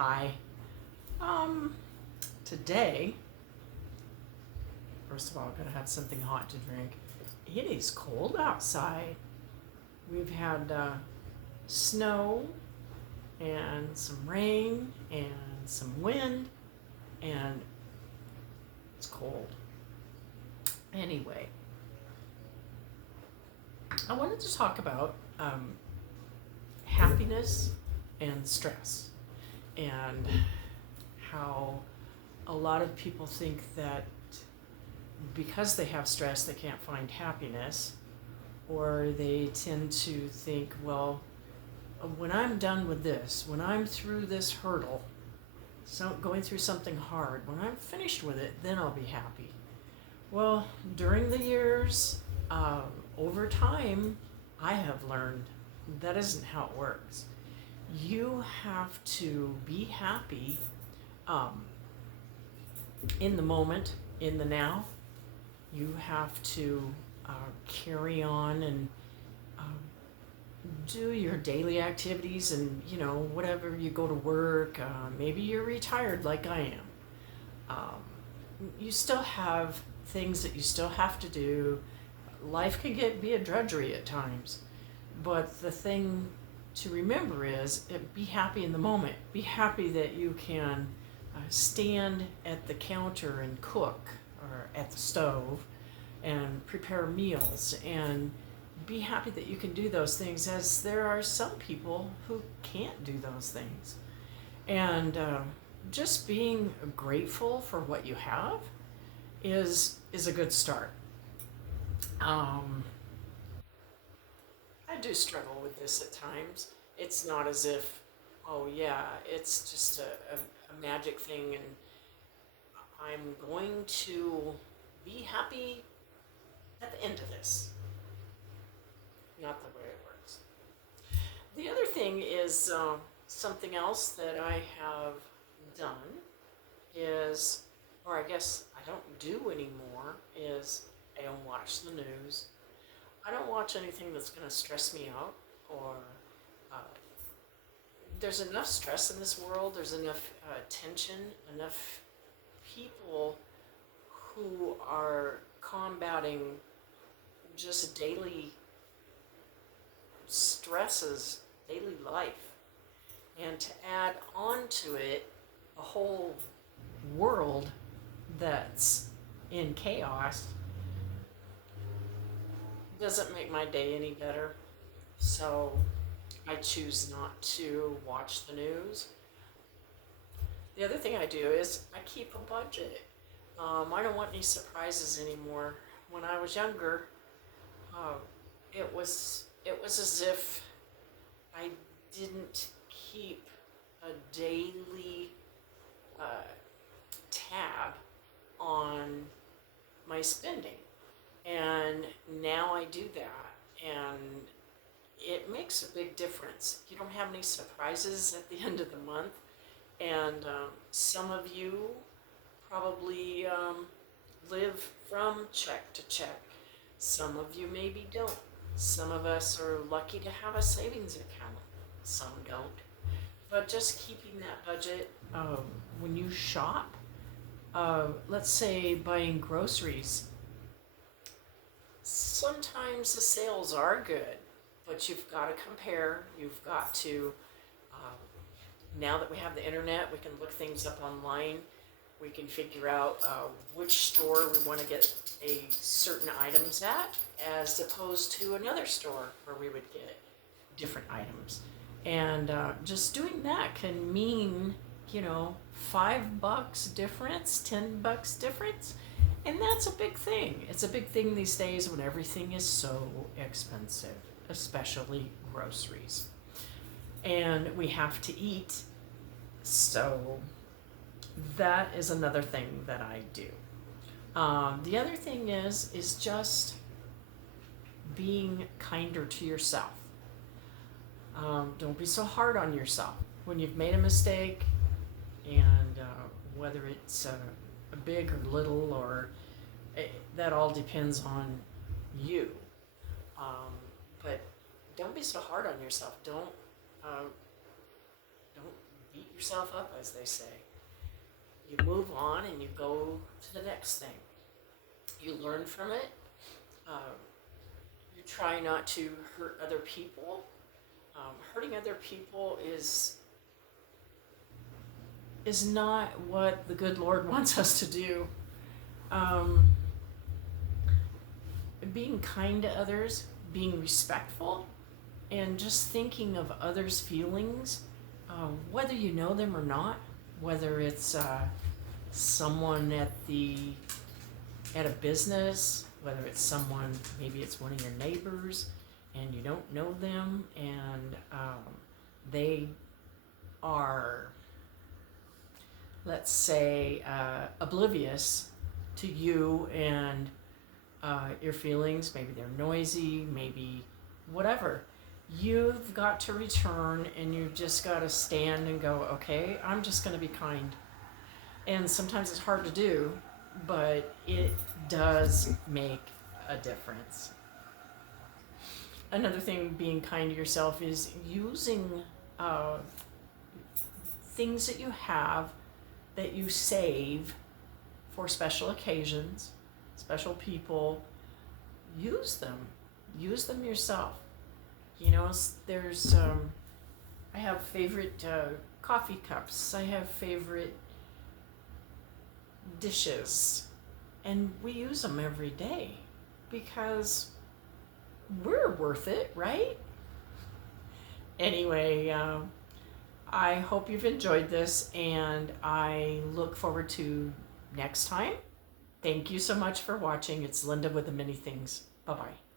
Hi. Um, Today, first of all, I'm gonna have something hot to drink. It is cold outside. We've had snow and some rain and some wind, and it's cold. Anyway, I wanted to talk about happiness and stress, and how a lot of people think that because they have stress, they can't find happiness, or they tend to think, well, when I'm done with this, when I'm through this hurdle, so going through something hard, when I'm finished with it, then I'll be happy. Well, during the years, uh, over time, I have learned that isn't how it works. You have to be happy um, in the moment, in the now. You have to uh, carry on and um, do your daily activities and, whatever you go to work. Maybe you're retired like I am. You still have things that you still have to do. Life can be a drudgery at times. But the thing to remember is be happy in the moment. Be happy that you can stand at the counter and cook, or at the stove and prepare meals, and be happy that you can do those things, as there are some people who can't do those things. And just being grateful for what you have is a good start. Um, I do struggle with this at times. It's not as if, oh yeah, it's just a magic thing and I'm going to be happy at the end of this. Not the way it works. The other thing is something else that I have done is, or I guess I don't do anymore, is I don't watch the news. I don't watch anything that's going to stress me out, or uh, there's enough stress in this world, there's enough tension, enough people who are combating just daily stresses, daily life. And to add on to it a whole world that's in chaos doesn't make my day any better. So I choose not to watch the news. The other thing I do is I keep a budget. I don't want any surprises anymore. When I was younger, uh, it was as if I didn't keep a daily uh, tab on my spending, and now I do that, and it makes a big difference. You don't have any surprises at the end of the month, and some of you probably live from check to check. Some of you maybe don't. Some of us are lucky to have a savings account. Some don't. But just keeping that budget, when you shop, let's say buying groceries, sometimes the sales are good, but you've got to compare. You've got to, um, now that we have the internet, we can look things up online. We can figure out which store we want to get a certain items at, as opposed to another store where we would get different items. And just doing that can mean, $5 difference, $10 difference. And that's a big thing. It's a big thing these days when everything is so expensive, especially groceries. And we have to eat. So that is another thing that I do. The other thing is just being kinder to yourself. Don't be so hard on yourself when you've made a mistake, and whether it's big or little, or that all depends on you. Um, but don't be so hard on yourself. Uh, don't beat yourself up, as they say. You move on and you go to the next thing. You learn from it. You try not to hurt other people. Hurting other people is not what the good Lord wants us to do. Being kind to others, being respectful, and just thinking of others' feelings, whether you know them or not, whether it's someone at a business, whether it's someone, maybe it's one of your neighbors, and you don't know them, and they are, let's say, oblivious to you and your feelings. Maybe they're noisy, maybe whatever. You've got to return, and you just got to stand and go, okay, I'm just going to be kind. And sometimes it's hard to do, but it does make a difference. Another thing, being kind to yourself, is using things that you have that you save for special occasions, special people. Use them yourself. You know, there's I have favorite coffee cups, I have favorite dishes, and we use them every day because we're worth it, right? Anyway, I hope you've enjoyed this, and I look forward to next time. Thank you so much for watching. It's Linda with the Many Things. Bye-bye.